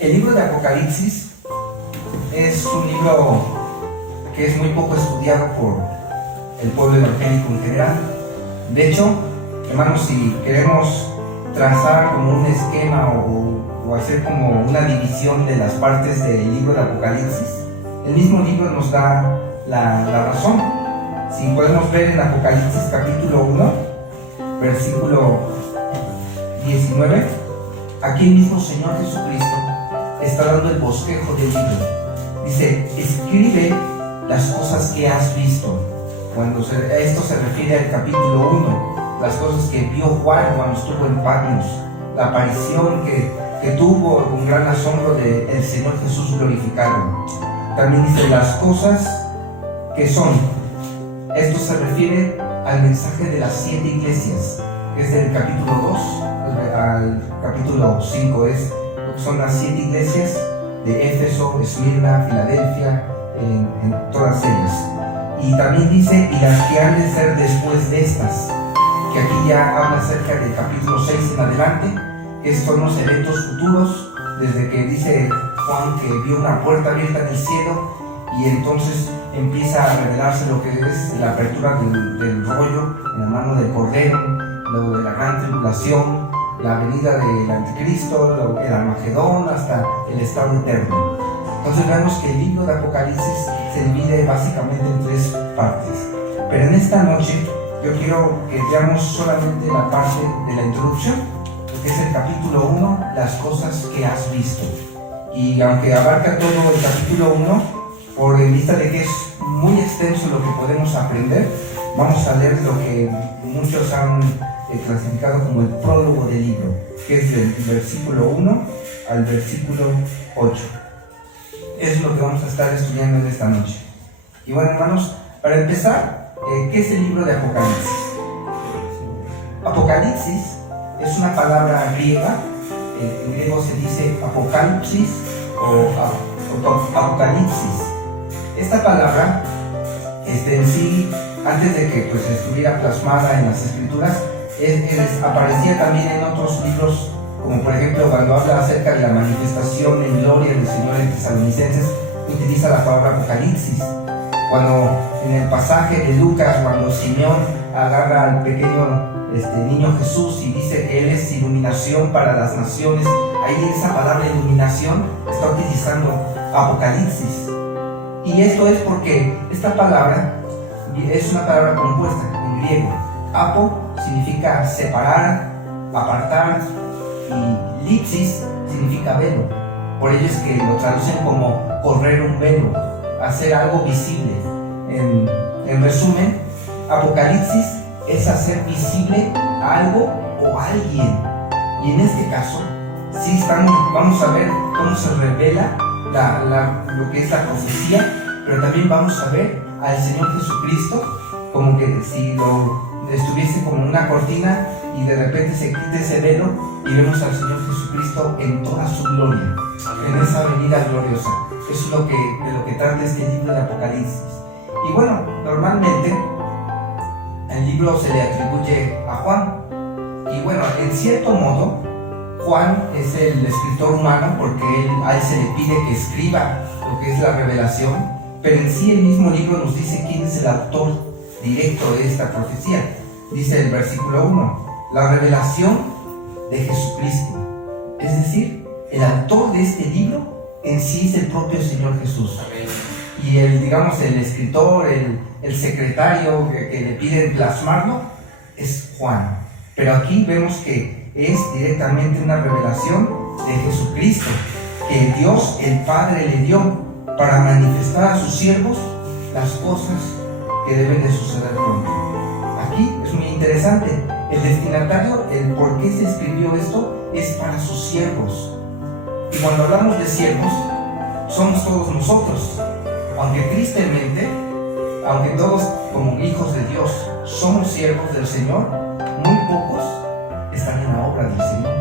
El libro de Apocalipsis es un libro que es muy poco estudiado por el pueblo evangélico en general. De hecho, hermanos, si queremos trazar como un esquema o hacer como una división de las partes del libro de Apocalipsis, el mismo libro nos da la razón. Si podemos ver en Apocalipsis capítulo 1, versículo 19, aquí el mismo Señor Jesucristo está dando el bosquejo del libro. Dice: escribe las cosas que has visto. Esto se refiere al capítulo 1, las cosas que vio Juan cuando estuvo en Patmos, la aparición que tuvo un gran asombro del Señor Jesús glorificado. También dice las cosas que son. Esto se refiere al mensaje de las 7 iglesias, que es del capítulo 2 al capítulo 5, son las 7 iglesias de Éfeso, Esmirna, Filadelfia, en todas ellas. Y también dice, y las que han de ser después de estas, que aquí ya habla acerca del capítulo 6 en adelante, que son los eventos futuros, desde que dice Juan que vio una puerta abierta en el cielo, y entonces empieza a revelarse lo que es la apertura del rollo en la mano del Cordero, luego de la gran tribulación, la venida del Anticristo, el Armagedón, hasta el estado eterno. Entonces vemos que el libro de Apocalipsis se divide básicamente en 3 partes. Pero en esta noche yo quiero que veamos solamente la parte de la introducción, que es el capítulo 1, las cosas que has visto. Y aunque abarca todo el capítulo 1, por en vista de que es muy extenso lo que podemos aprender, vamos a leer lo que muchos han clasificado como el prólogo del libro, que es del versículo 1 al versículo 8. Es lo que vamos a estar estudiando en esta noche. Y bueno, hermanos, para empezar, ¿qué es el libro de Apocalipsis? Apocalipsis es una palabra griega, en griego se dice apocalipsis o apocalipsis. Esta palabra en sí, antes de que estuviera plasmada en las escrituras, aparecía también en otros libros, como por ejemplo cuando habla acerca de la manifestación en gloria del Señor en Tesalonicenses, utiliza la palabra apocalipsis. Cuando en el pasaje de Lucas, cuando Simeón agarra al pequeño niño Jesús y dice que Él es iluminación para las naciones, ahí esa palabra iluminación está utilizando apocalipsis. Y esto es porque esta palabra es una palabra compuesta en griego. Apo significa separar, apartar, y lipsis significa velo. Por ello es que lo traducen como correr un velo, hacer algo visible. En resumen, apocalipsis es hacer visible algo o alguien. Y en este caso, sí vamos a ver cómo se revela lo que es la profecía, pero también vamos a ver al Señor Jesucristo como que si estuviese como una cortina y de repente se quita ese velo y vemos al Señor Jesucristo en toda su gloria, en esa venida gloriosa. Eso es de lo que trata este libro de Apocalipsis. Y bueno, normalmente el libro se le atribuye a Juan. Y bueno, en cierto modo, Juan es el escritor humano porque a él se le pide que escriba lo que es la revelación, pero en sí el mismo libro nos dice quién es el autor directo de esta profecía. Dice el versículo 1, la revelación de Jesucristo. Es decir, el autor de este libro en sí es el propio Señor Jesús. Y el escritor, el secretario que le piden plasmarlo es Juan. Pero aquí vemos que es directamente una revelación de Jesucristo, que Dios el Padre le dio para manifestar a sus siervos las cosas que deben de suceder pronto. Aquí es muy interesante. El destinatario, el por qué se escribió esto, es para sus siervos. Y cuando hablamos de siervos, somos todos nosotros. Aunque tristemente, aunque todos como hijos de Dios somos siervos del Señor, muy pocos están en la obra del Señor.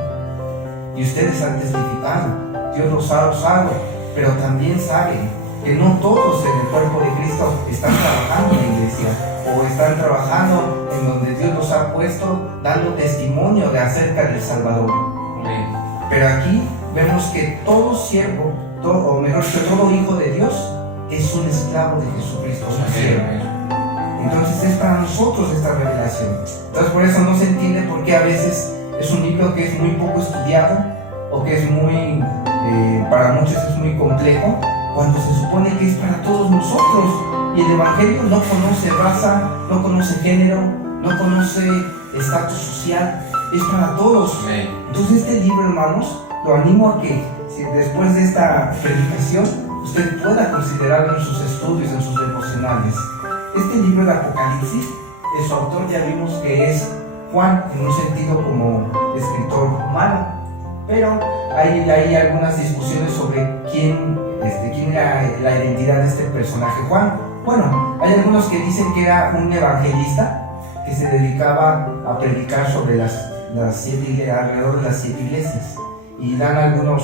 Y ustedes han testificado, Dios los ha usado, pero también saben que no todos en el cuerpo de Cristo están trabajando en la iglesia o están trabajando en donde Dios los ha puesto, dando testimonio acerca del Salvador. Pero aquí vemos que todo siervo, o mejor dicho, todo hijo de Dios es un esclavo de Jesucristo, un siervo. Entonces es para nosotros esta revelación. Entonces por eso no se entiende por qué a veces es un libro que es muy poco estudiado o que es muy, para muchos es muy complejo, cuando se supone que es para todos nosotros. Y el Evangelio no conoce raza, no conoce género, no conoce estatus social, es para todos. Entonces este libro, hermanos, lo animo a que si después de esta predicación usted pueda considerarlo en sus estudios, en sus devocionales. Este libro de Apocalipsis, su autor ya vimos que es Juan, en un sentido como escritor humano, pero hay algunas discusiones sobre quién era la identidad de este personaje Juan. Bueno, hay algunos que dicen que era un evangelista que se dedicaba a predicar sobre alrededor de las 7 iglesias, y dan algunas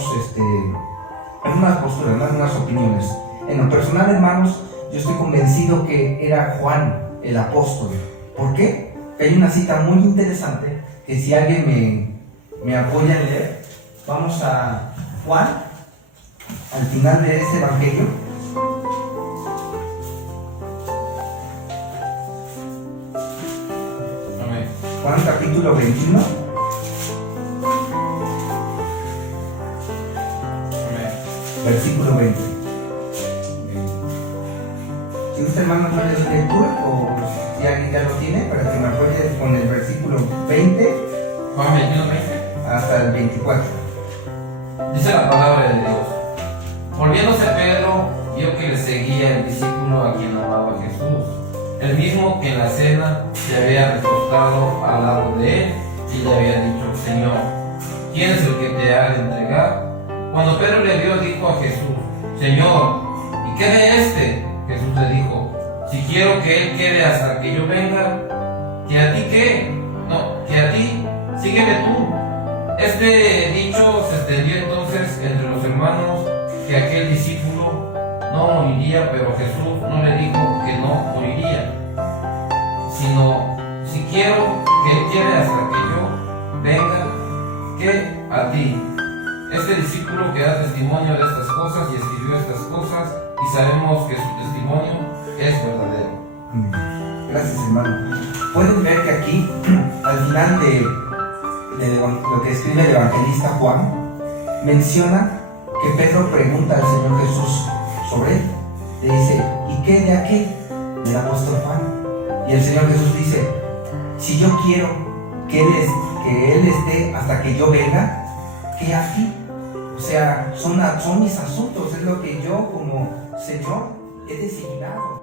posturas, algunas opiniones. En lo personal, hermanos, yo estoy convencido que era Juan el apóstol. ¿Por qué? Que hay una cita muy interesante que si alguien me apoya en leer, vamos a Juan, al final de este evangelio. Amén. Juan capítulo 21. Amén. Versículo 20. Si usted, hermano, puede su lectura, o si alguien ya lo tiene, para que me apoye con el versículo 20. Juan 21, 20. Hasta el 24. Dice la palabra de Dios: volviéndose Pedro, vio que le seguía el discípulo a quien amaba Jesús, el mismo que en la cena se había recostado al lado de él y le había dicho: Señor, ¿quién es el que te ha de entregar? Cuando Pedro le vio, dijo a Jesús: Señor, ¿y qué de este? Jesús le dijo: si quiero que él quede hasta que yo venga, ¿que a ti qué? No, que a ti, sígueme tú. Este dicho se extendió entonces entre los hermanos que aquel discípulo no moriría, pero Jesús no le dijo que no moriría, sino: si quiero que él quede hasta que yo venga, que a ti. Este discípulo que da testimonio de estas cosas y escribió estas cosas, y sabemos que su testimonio es verdadero. Amén. Gracias, hermano. Pueden ver que aquí, al final de lo que escribe el evangelista Juan, menciona que Pedro pregunta al Señor Jesús sobre él. Le dice: ¿y qué de aquel? Del apóstol Juan. Y el Señor Jesús dice: si yo quiero que él esté hasta que yo venga, ¿qué aquí? O sea, son mis asuntos, es lo que yo como Señor he designado.